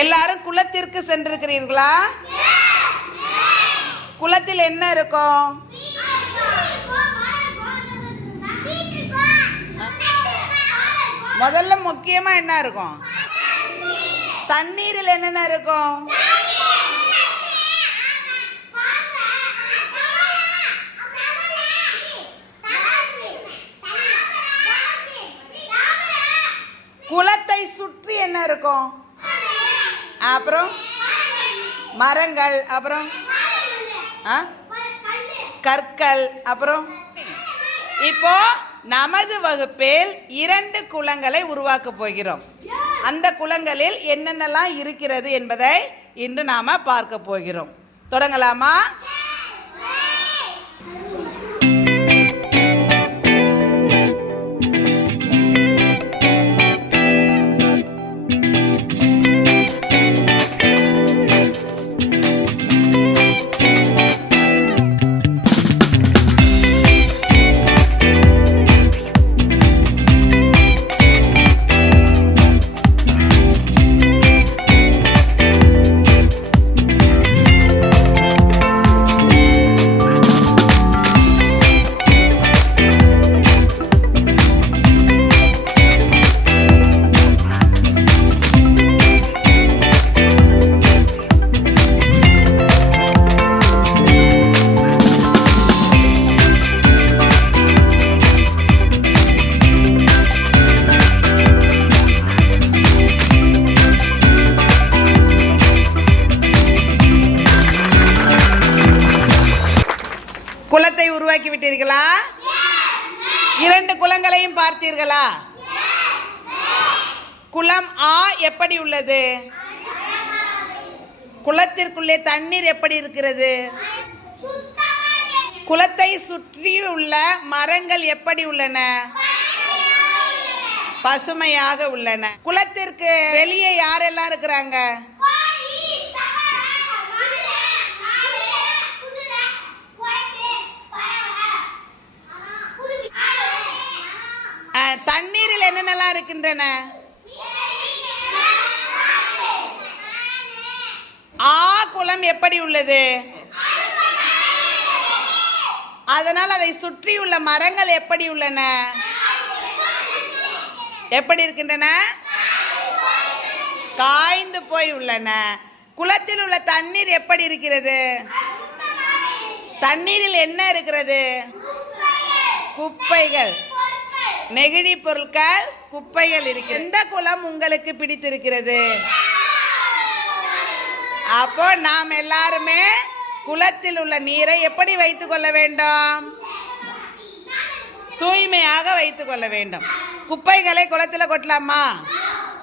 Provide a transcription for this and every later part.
எல்லாரும் குளத்திற்கு சென்றிருக்கிறீர்களா? குளத்தில் என்ன இருக்கும்? முதல்ல முக்கியமா என்ன இருக்கும்? தண்ணீரில் என்னென்ன இருக்கும்? குளத்தை சுற்றி என்ன இருக்கும்? அப்புறம் மரங்கள் அப்புறம் ஆ? கற்கள் அப்புறம். இப்போ நமது வகுப்பில் இரண்டு குளங்களை உருவாக்க போகிறோம். அந்த குளங்களில் என்னென்னலாம் இருக்கிறது என்பதை இன்று நாம பார்க்க போகிறோம். தொடங்கலாமா? குளத்தை உருவாக்கி விட்டீர்களா? இரண்டு குளங்களையும் பார்த்தீர்களா? குளம் ஆ எப்படி உள்ளது? குளத்திற்குள்ளே தண்ணீர் எப்படி இருக்கிறது? குளத்தை சுற்றி உள்ள மரங்கள் எப்படி உள்ளன? பசுமையாக உள்ளன. குளத்திற்கு வெளியே யாரெல்லாம் இருக்கிறாங்க? தண்ணீரில் என்னென்னலாம் இருக்கின்றன? ஆ குளம் எப்படி உள்ளது? அதனால் அதை சுற்றியுள்ள மரங்கள் எப்படி உள்ளன? எப்படி இருக்கின்றன? காய்ந்து போய் உள்ளன. குளத்தில் உள்ள தண்ணீர் எப்படி இருக்கிறது? தண்ணீரில் என்ன இருக்கிறது? குப்பைகள். நெகிழி பொருட்கள் குப்பைகள் இருக்கு எந்த குளம் உங்களுக்கு பிடித்திருக்கிறது? அப்போ நாம் எல்லாருமே குளத்தில் உள்ள நீரை எப்படி வைத்து கொள்ள வேண்டும்? தூய்மையாக வைத்து கொள்ள வேண்டும். குப்பைகளை குளத்தில் கொட்டலாமா?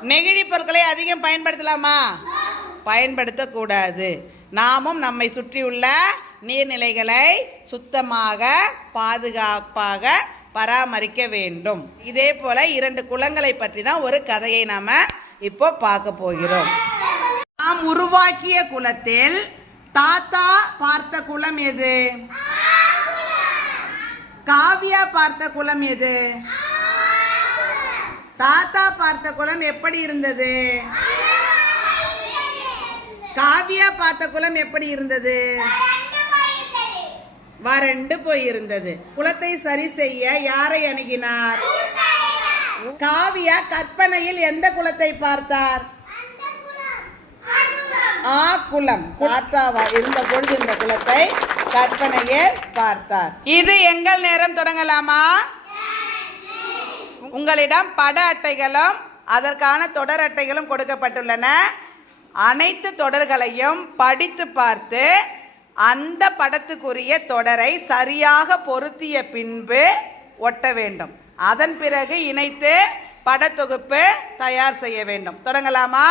நெகிழி பொருட்களை அதிகம் பயன்படுத்தலாமா? பயன்படுத்தக்கூடாது. நாமும் நம்மை சுற்றியுள்ள நீர்நிலைகளை சுத்தமாக பாதுகாப்பாக பராமரிக்க வேண்டும். இதே போல இரண்டு குளங்களை பற்றி தான் ஒரு கதையை நாம இப்போ பார்க்க போகிறோம். நாம் உருவாக்கிய குளத்தில் தாத்தா பார்த்த குளம் எது? காவியா பார்த்த குளம் எது? தாத்தா பார்த்த குளம் எப்படி இருந்தது? காவியா பார்த்த குளம் எப்படி இருந்தது? வறண்டு போயிருந்தது. குளத்தை சரி செய்ய யாரை அணுகினார்? காவியா கற்பனையில் எந்த குளத்தை பார்த்தார்? ஆ குளம் தாத்தாவா இருந்த பொழுது இந்த குளத்தை கற்பனையில் பார்த்தார். இது எங்கள் நேரம் தொடங்கலாமா? உங்களிடம் பட அட்டைகளும் அதற்கான தொடர் அட்டைகளும் கொடுக்கப்பட்டுள்ளன. அனைத்து தொடர்களையும் படித்து பார்த்து அந்த படத்துக்குரிய தொடரை சரியாக பொருத்திய பின்பு ஒட்ட வேண்டும். அதன் பிறகு இணைத்து படத்தொகுப்பு தயார் செய்ய வேண்டும். தொடங்கலாமா?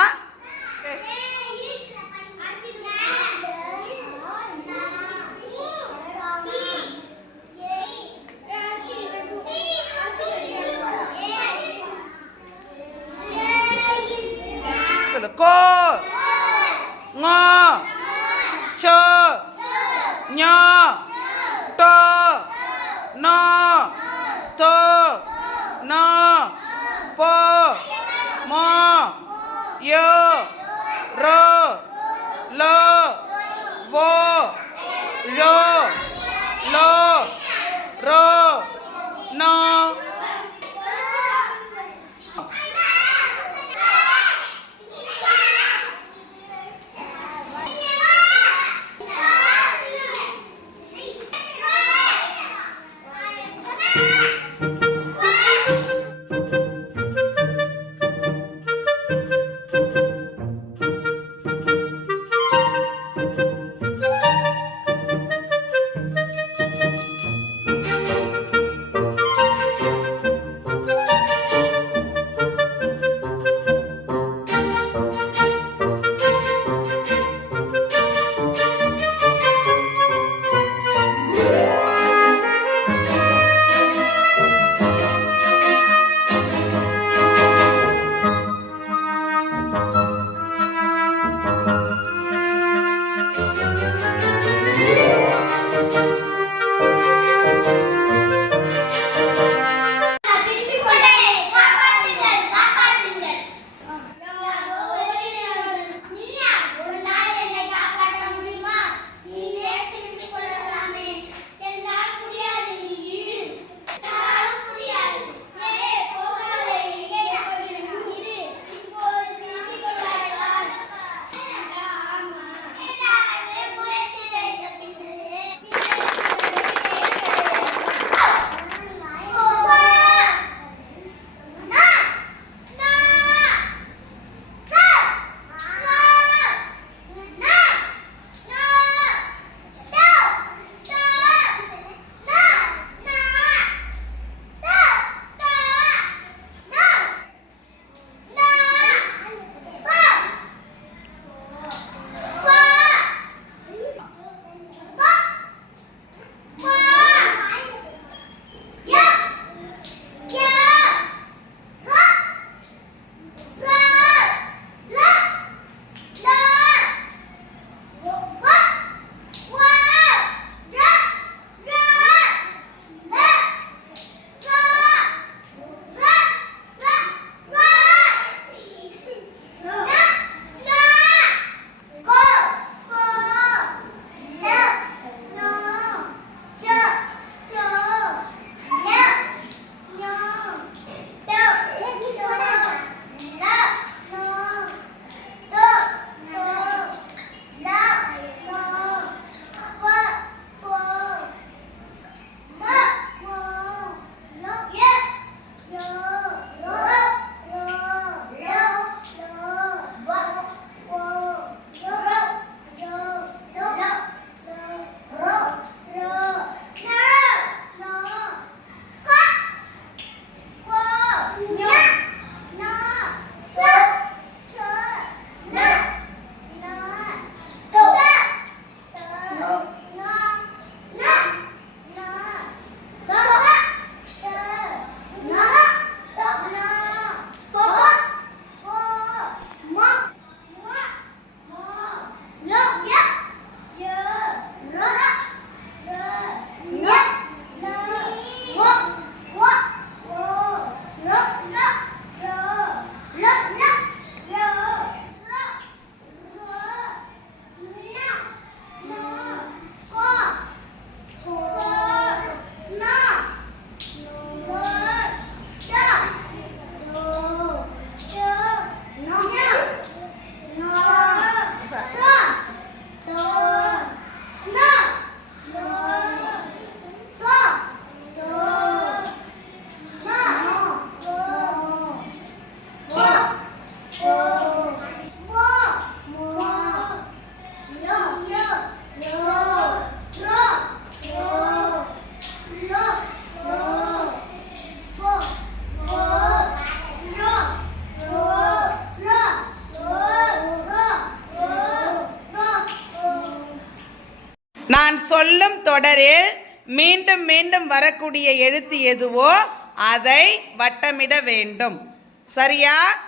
மீண்டும் மீண்டும் வரக்கூடிய எழுத்து எதுவோ அதை வட்டமிட வேண்டும். சரியா?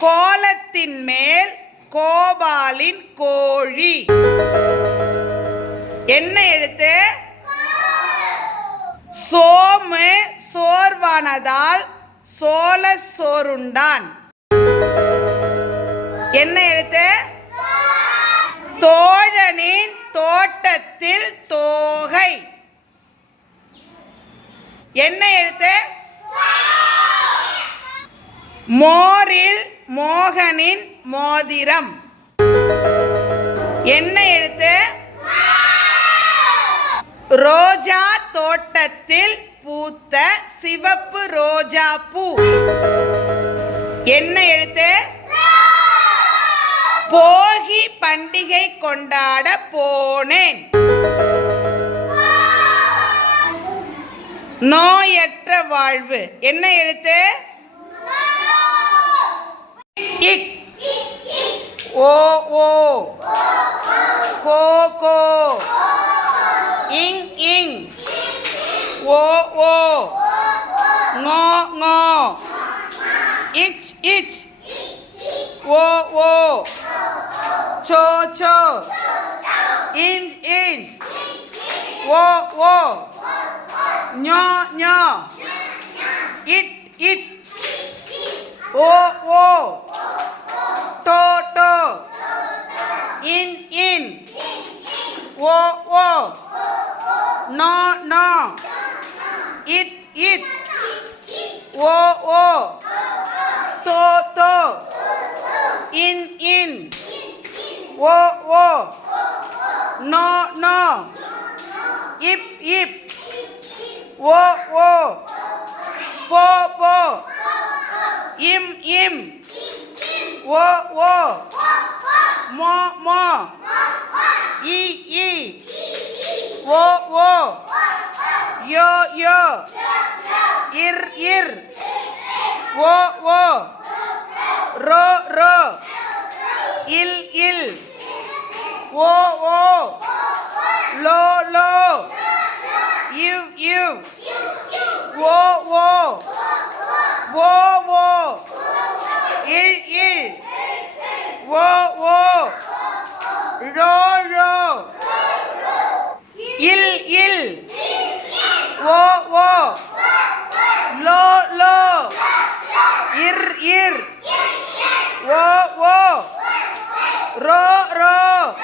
கோலத்தின் மேல் கோபாலின் கோழி. என்ன எழுத்து? சோமு சோர்வானதால் சோழ சோறுண்டான். என்ன எழுத்து? தோழனின் தோட்டத்தில் என்ன எழுத்து? மோரில் மோகனின் மோதிரம். என்ன எழுத்து? ரோஜா தோட்டத்தில் பூத்த சிவப்பு ரோஜா பூ. என்ன எழுத்து? போகி பண்டிகை கொண்டாட போனேன். நோயற்ற வாழ்வு. என்ன எழுத்து? இக். ஓ ஓ. கோ கோ. இங் இங். ஓ ஓ. ngோ ngோ இச் இச். ஓ ஓ. சோ சோ. இஞ்ச் இஞ்ச். ஓ ஓ. ño ño it it. O o. To to in in. Wo wo no no. It it. Wo wo to to in in. Wo wo no no. Ip ip. ஓ ஓ போ போ இம் இம் ஓ ஓ மோ மோ இ இ ஓ ஓ யோ யோ இர் இர் ஓ ஓ ரோ ரோ இல் இல் ஓ ஓ லோ லோ you, you. Wo, wo. Wo, wo. Il, il. Wo, wo. Ro, ro. Il, il. Wo, wo. Lo, lo. Ir, ir. Wo, wo. Ro, ro.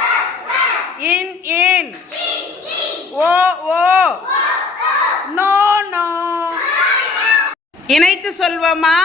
In, in. Wo, wo. இணைத்து சொல்வோமா?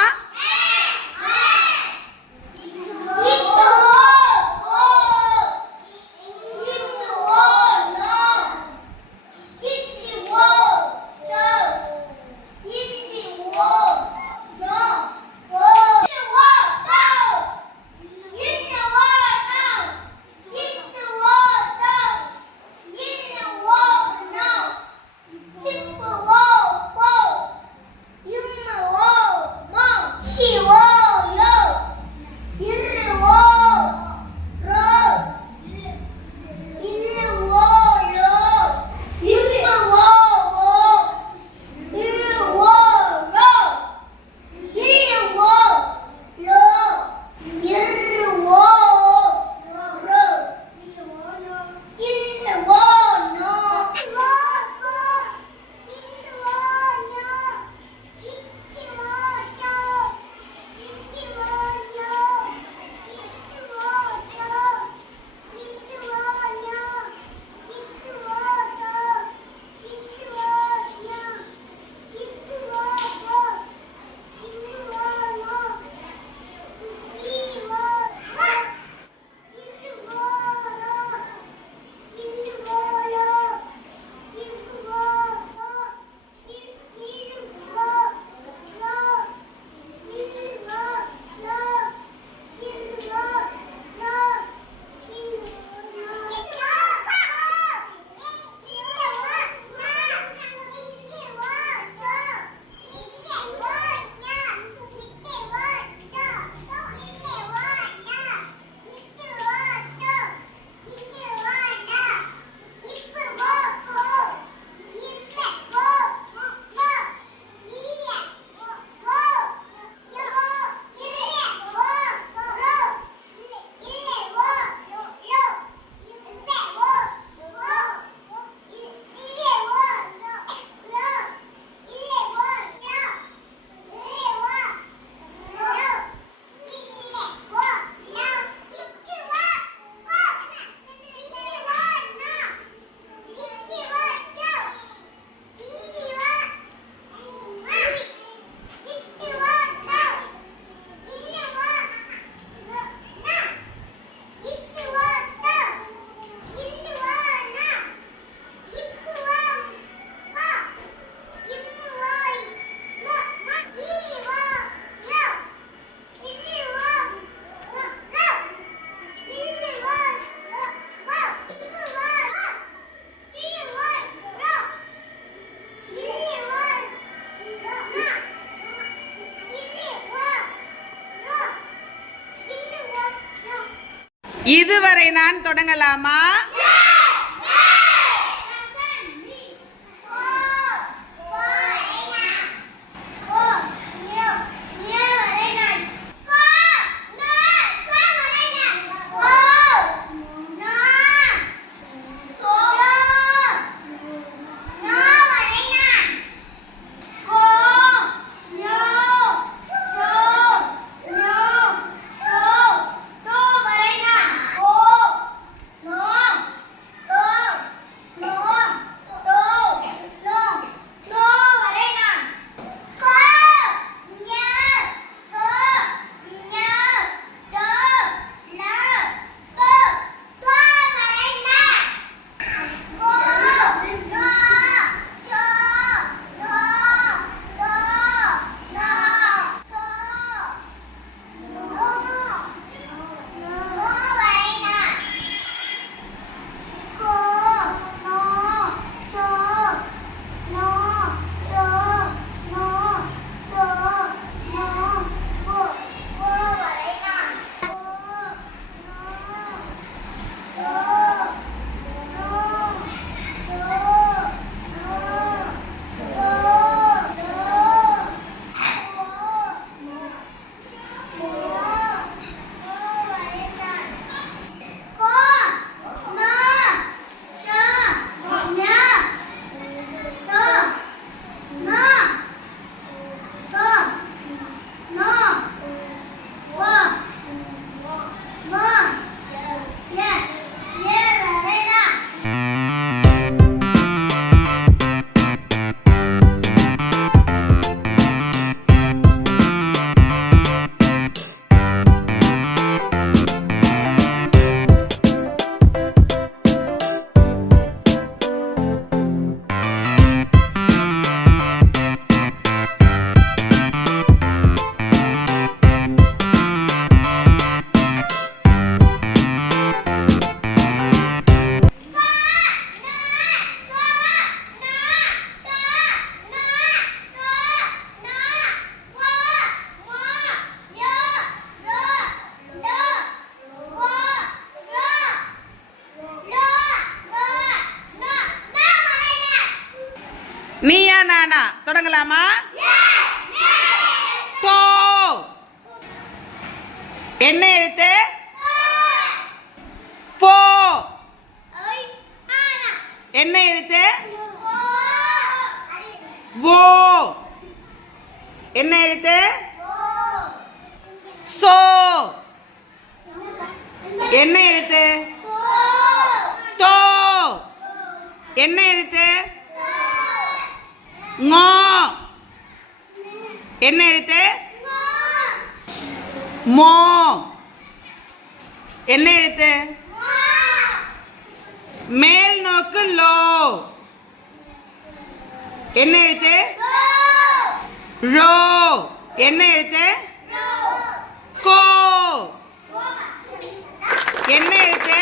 இதுவரை நான் தொடங்கலாமா? நானா தொடங்கலாமா? போ. என்ன எழுத்து போ என்ன எழுத்து ஓ என்ன எழுத்து சோ என்ன எழுத்து தோ என்ன எழுத்து ngோ என்ன எழுத்து மோ என்ன எழுத்து மேல் நோக்கு லோ என்ன எழுத்து? ரோ. என்ன எழுத்து? கோ. என்ன எழுத்து?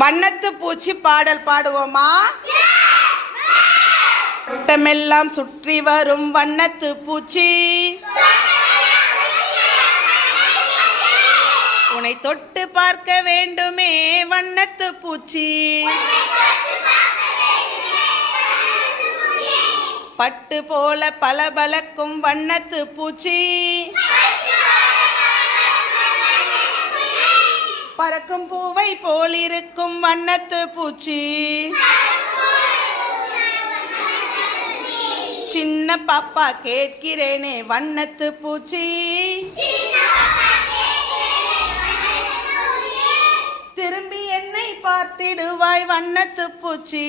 வண்ணத்து பூச்சி பாடல் பாடுவோமா? வட்டமெல்லாம் சுற்றி வரும் வண்ணத்து பூச்சி. உன்னை தொட்டு பார்க்க வேண்டுமே வண்ணத்து பூச்சி. பட்டு போல பளபளக்கும் வண்ணத்து பூச்சி. பறக்கும் பூவை போலிருக்கும் வண்ணத்து பூச்சி. சின்ன பாப்பா கேட்கிறேனே வண்ணத்து பூச்சி. திரும்பி என்னை பார்த்திடுவாய் வண்ணத்து பூச்சி.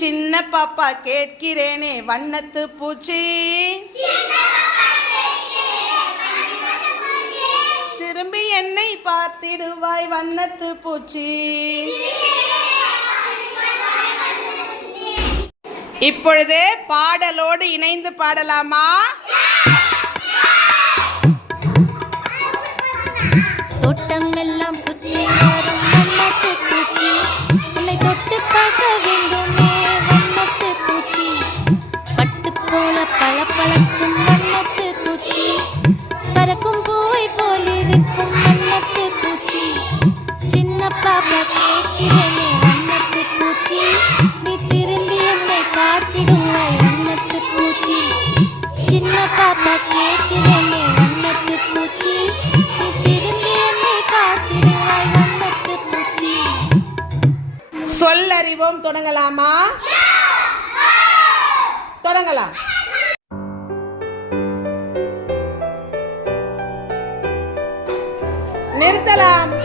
சின்ன பாப்பா கேட்கிறேனே வண்ணத்து பூச்சி. திரும்பி என்னை பார்த்திடுவாய் வண்ணத்து பூச்சி. இப்பொழுது பாடலோடு இணைந்து பாடலாமா? உன்னை பார்த்தா வண்ணத்து பூச்சி. திரும்பி என்னை காத்திடுவாய் வண்ணத்து பூச்சி. சொல்லறிவோம் தொடங்கலாமா? தொடங்கலாம். நிறுத்தலாம்.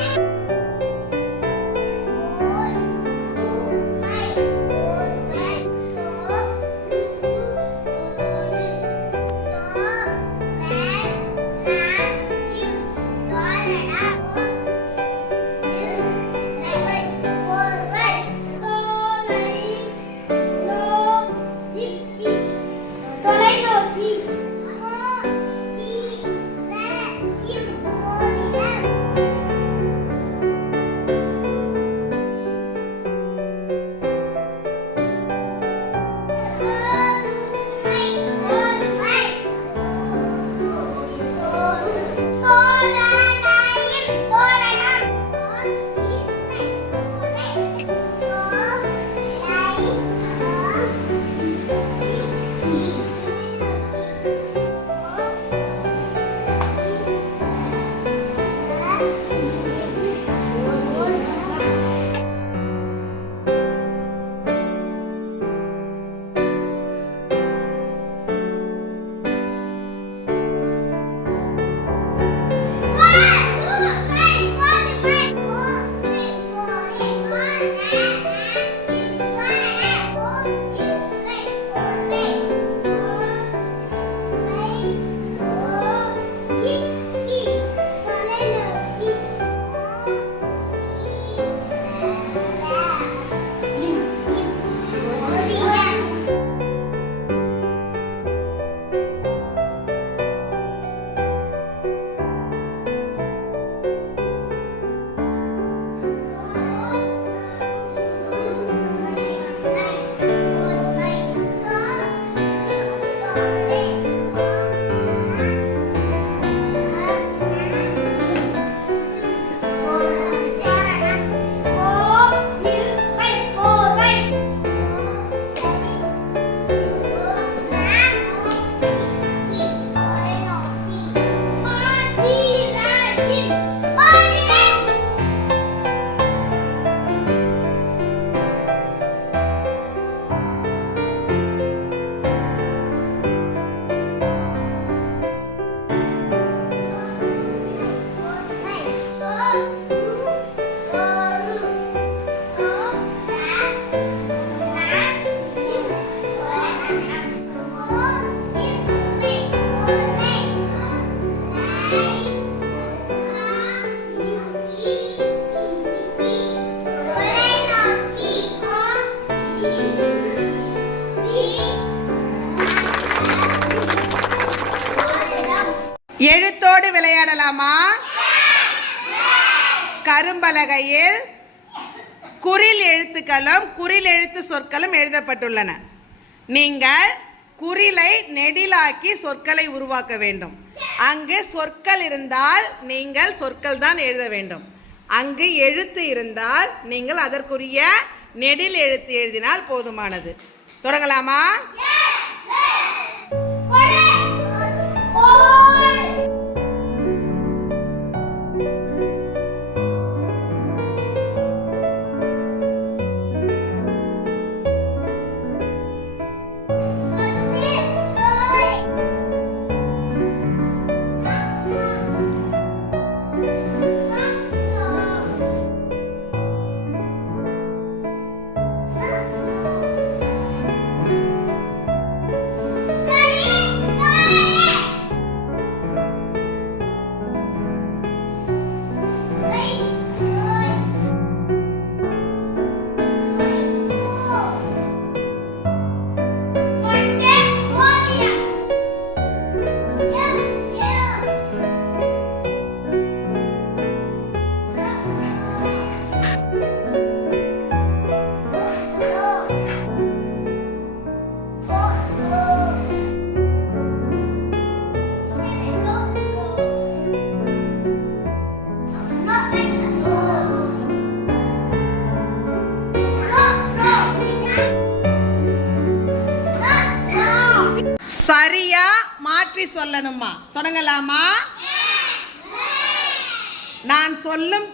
எழுதப்பட்டுள்ளன. நீங்கள் குறிலை நெடிலாக்கி சொற்களை உருவாக்க வேண்டும். அங்கு சொற்கள் இருந்தால் நீங்கள் சொற்கள் தான் எழுத வேண்டும். அங்கு எழுத்து இருந்தால் நீங்கள் அதற்குரிய நெடில் எழுத்து எழுதினால் போதுமானது. தொடங்கலாமா?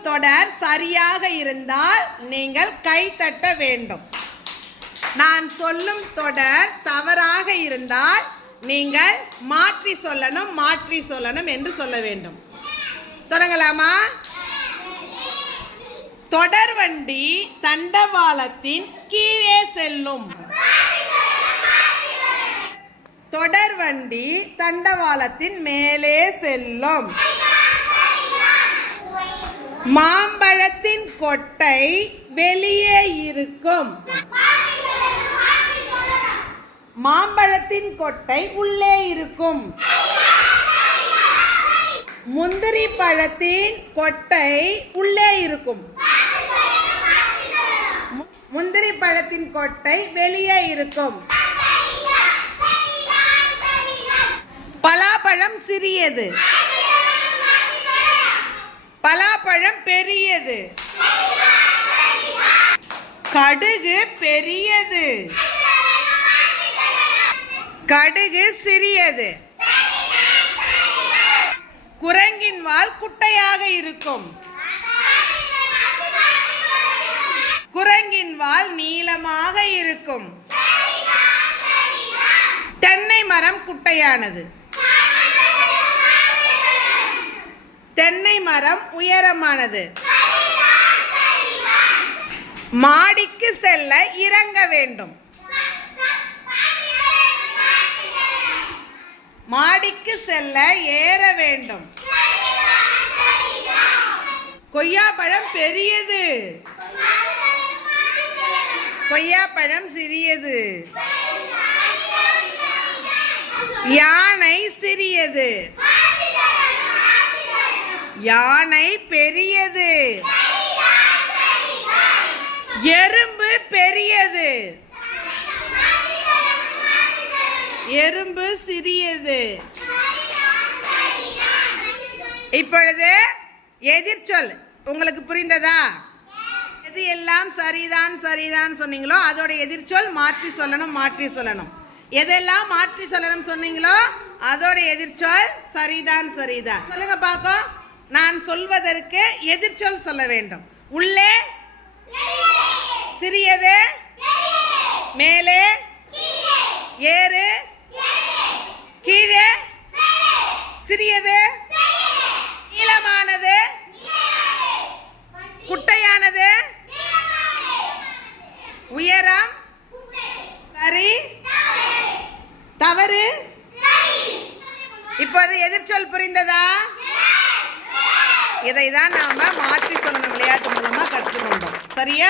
தொடர் சரியாக இருந்தால் நீங்கள் கைத்தட்ட வேண்டும். நான் சொல்லும் தொடர் தவறாக இருந்தால் நீங்கள் மாற்றி சொல்லணும் மாற்றி சொல்லணும் என்று சொல்ல வேண்டும். தொடங்கலாமா? தொடர் வண்டி தண்டவாளத்தின் கீழே செல்லும். தொடர் வண்டி தண்டவாளத்தின் மேலே செல்லும். மாம்பழத்தின் கொட்டை வெளியே இருக்கும். மாம்பழத்தின் கொட்டை உள்ளே இருக்கும். முந்திரி பழத்தின் கொட்டை உள்ளே இருக்கும். மு- முந்திரி பழத்தின் கொட்டை வெளியே இருக்கும். பலாப்பழம் சிறியது. பலாப்பழம் பெரியது. கடுகு பெரியது. கடுகு சிறியது. குரங்கின் வால் குட்டையாக இருக்கும். குரங்கின் வால் நீளமாக இருக்கும். தென்னை மரம் குட்டையானது. தென்னை மரம் உயரமானது. மாடிக்கு செல்ல இறங்க வேண்டும். மாடிக்கு செல்ல ஏற வேண்டும். கொய்யாப்பழம் பெரியது. கொய்யாப்பழம் சிறியது. யானை சிறியது. யானை பெரியது. எறும்பு பெரியது. எறும்பு சிறியது. இப்பொழுது எதிர்ச்சொல் உங்களுக்கு புரிந்ததா? எது எல்லாம் சரிதான் சரிதான் சொன்னீங்களோ அதோட எதிர்ச்சொல் மாற்றி சொல்லணும் மாற்றி சொல்லணும். எதெல்லாம் மாற்றி சொல்லணும் சொன்னீங்களோ அதோட எதிர்ச்சொல் சரிதான் சரிதான். சொல்லுங்க பாக்கோ நான் சொல்வதற்கு எதிர்ச்சொல் சொல்ல வேண்டும். உள்ளே. சிறியது. மேலே. ஏறு. கீழே. சிறியது. நீளமானது. குட்டையானது. உயரம். சரி. தவறு. இப்போது எதிர்ச்சொல் புரிந்ததா? இதை தான் நாம மாற்றி சொன்ன விளையாட்டு மூலமா கற்றுக்கொண்டோம். சரியா?